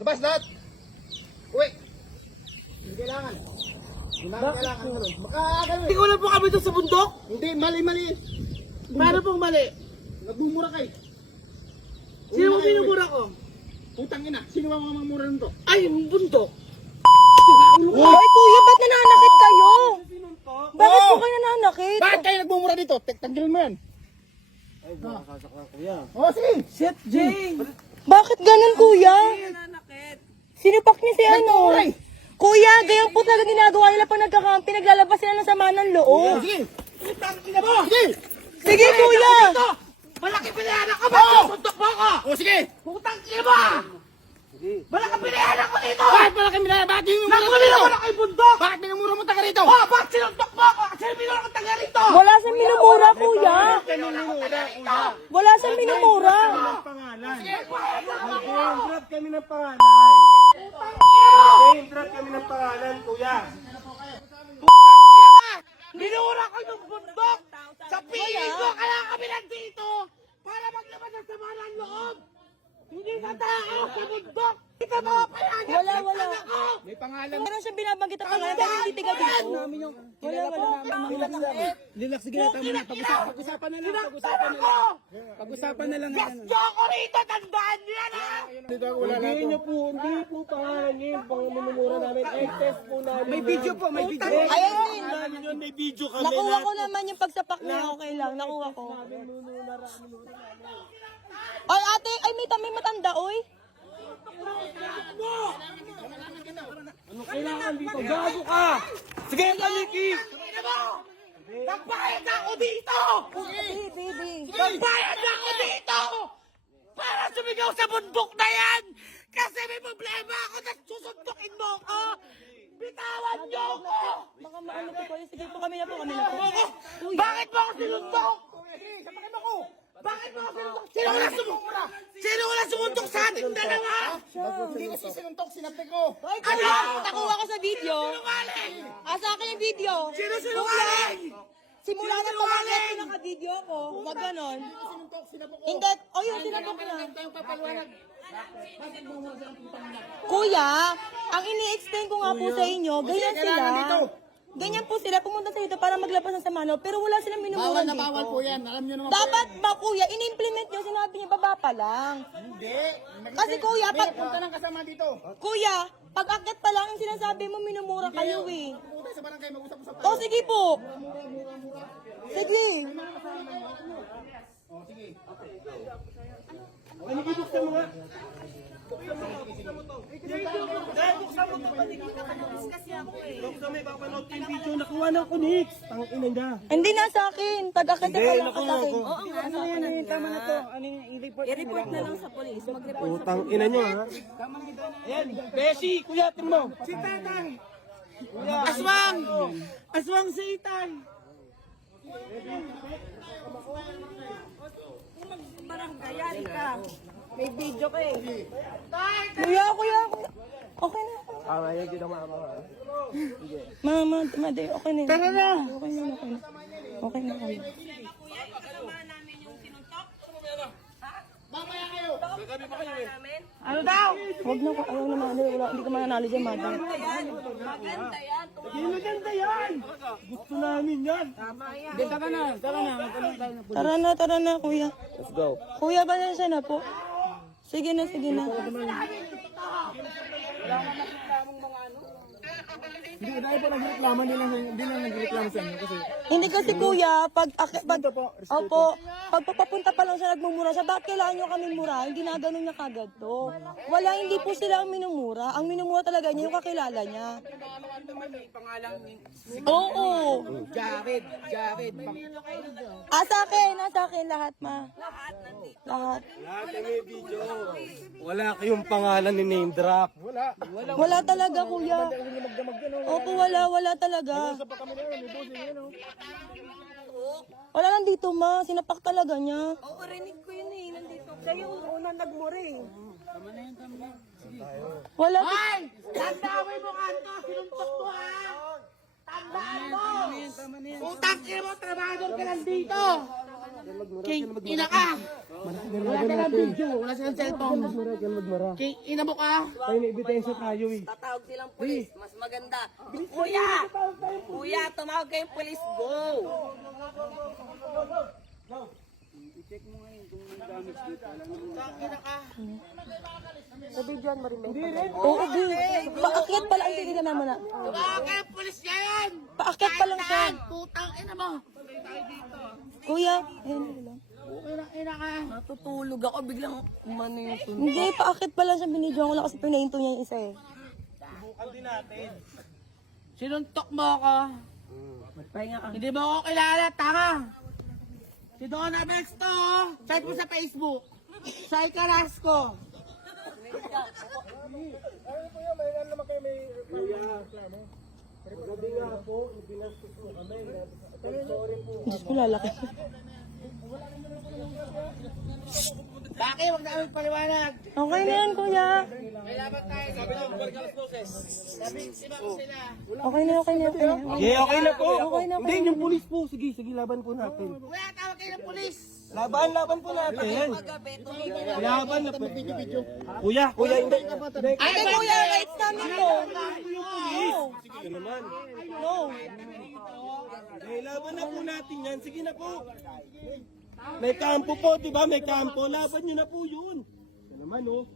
Labas lahat! Uwi! Hindi kailangan. Hindi namin kailangan gano'n. Makakagano'n Hindi ko lang po kami doon sa bundok. Hindi, mali. Paano pong mali? Nagmumura kayo. Sino mo minumura ko? Putang ina, sino ba mga mamura nito? Ay, yung bundok. Ay, kuya, ba't nananakit kayo? Bakit po kayo nananakit? Bakit kayo nagmumura dito? Tanggalin mo yan. Ay, baka sasaktan kuya. O, sige! Shit, Jay! Bakit ganun, kuya? Sinipak niya si ano? Nagmumura eh. Kuya, ganyan po talaga ginagawa nila pag nagkakampi, naglalabas sila ng sama ng loob. Sige! Putang ina mo! Sige! Sige, kuya! Malaki pinayaran ka ba? Bundok mo ako! O, sige! Putang ina mo! Malaki pinayaran ko dito! Bakit malaki minaya? Bakit yung mura mo Nakuli dito? ako na kay bundok! Bakit minumura mo taga rito? Oh, bakit sinuntok mo ako? Kasi minura ka taga rito! Wala sa minumura, kuya. Wala sa minumura. Pangalan. Nag-name drop kami ng pangalan. Name drop kami ng pangalan, kuya. Minura ko yung bundok! Sa piling ko, kaya kami nandito! Para maglabas ng sama ng loob! Hindi na tao sa bundok! Hindi ka mapapayagan! Wala. May pangalan. Meron siyang binabanggit ang pangalan, pero hindi tiga dito. Wala. Relax, sige na, tama na. Pag-usapan na lang. Sinaktan ako! Pag-usapan na lang. Gusto ako rito! Tandaan niyo yan ha! Dito ako wala na Hindi ito. niyo po, hindi po pangalan niyo yung minumura namin. Test po namin. May video po, may video. Ayan din. Namin yun, may video kami. Nakuha ko naman yung pagsapak niya, okay lang. Nakuha ko. Ay, ate, ay may matanda, oy. Ano kailangan dito? Gago ka! Sige, paniki! Nagbayad ako dito! Baby. Nagbayad ako dito! Para sumigaw sa bundok na yan! Kasi may problema ako na susuntukin mo ko! Bitawan niyo ko! Baka maano po kayo. Sige po, kami na po. Bakit mo ako sinuntok? Bakit mo ako sinuntok? Sino wala sumuntok sa ating dalawa? Hindi ko sinuntok, sinapik ko. Ano? Nakuha ko sa video. Sinungaling! Sa akin yung video. Sino sinungaling? Simula na pag-akyat ko naka-video ko. Wag ganon. Sinuntok, sinapik ko. Hindi. Oh, yun, sinabok na. Tayong papaliwanag. Kuya, ang ini-explain ko nga po sa inyo, ganyan kailangan dito. sila. Ganyan po sila, pumunta sa dito para maglabas ng samano, pero wala silang minumura Bawal na dito. bawal po yan. Alam niyo naman Dapat ba, kuya, in-implement nyo, sinabi niyo, baba pa lang. Hindi. Kasi kuya, May punta ng kasama dito. Kuya, pag akyat pa lang, yung sinasabi mo, minumura kayo eh. Pumunta sa barangay, mag-usap-usap tayo. O, sige po. Sige. Ano bubuksan mo nga? Buksan mo, papanood ko yung video. Nakuha na ako, Nix. Ang ina niya. Hindi na sa akin. Pag akyat pa lang sa akin. Ano yan? Tama na to. Ano yung i-report? I-report na lang sa police. Mag-report. Utang ina nyo, ha? Ayan, Beshi, kuyatin mo. Si Tatay. Aswang! Aswang sa itay! May video ka eh. Kuya. Okay na. Kaya yun ang mama. Mama, okay na. Tara na. Okay na. Ano daw? Huwag na ko. Ayaw naman. Hindi ka mananalo dyan, madam. Hindi maganda yan. Gusto namin yan. Tara na, kuya. Let's go. Kuya, pasensya na po. Sige na. Hindi na po nagreklamo, hindi na nagreklamo sa inyo kasi Hindi kasi kuya, pag opo, pag papapunta pa lang siya nagmumura siya, bakit kailangan nyo kami mura? Hindi na ganun niya kagad to. Hindi po sila ang minumura. Ang minumura talaga niya, yung kakilala niya. Oo. Jared. Sa akin lahat, ma. Lahat. Lahat ng may video. Wala kayong pangalan ni name drop. Wala talaga, kuya. Opo, wala talaga. Wala nandito, ma. Sinapak talaga niya. Oo, rinig ko yun eh. Nandito. Siya yung unang nagmuri. Wala. Ay! Tandawin mo kanto! Sinuntok mo ha! Tandaan mo! Utang ina mo, trabador ka lang dito! King, ina ka! Wala ka ng video, wala silang cellphone. King, ina mo ka! Tayo may ebidensya tayo eh. Tatawag silang pulis. Mas maganda. Kuya! Kuya, tumawag kayong pulis. Go! Ina ka! Oo, Bi. Paakyat pala ang tinigan naman na. Tumawag kayo, pulis ngayon! Paakyat pa lang siya. Putang ina mo! Kuya, ayun lang. Ina ka! Natutulog ako, biglang umano yung tunog. Hindi, paakyat pa lang siya. Binidyo ko lang kasi pinahinto niya yung isa eh. Sinuntok mo ako. Magpahinga ka. Hindi mo ako kilala, tanga. Si Don Abex to, oh. Search mo sa Facebook. Shai Carrasco. Diyos ko lalaki. Bakit? Huwag na kami paliwanag. Okay na yan, kuya. May laban tayo dito. Nabiktima ko sila. Okay na, okay na, okay na. Okay, okay na po. Okay na, Hindi, yung pulis po. Sige, sige, laban po natin. Kuya, tawag kayo ng polis. Laban po natin. Laban na po. Kuya, hindi. Ay, kuya, rights namin to. Sige naman. No. Eh, laban na po natin yan. Sige na po. May kampo po, di ba? May kampo. Laban nyo na po yun. Yan naman, oh.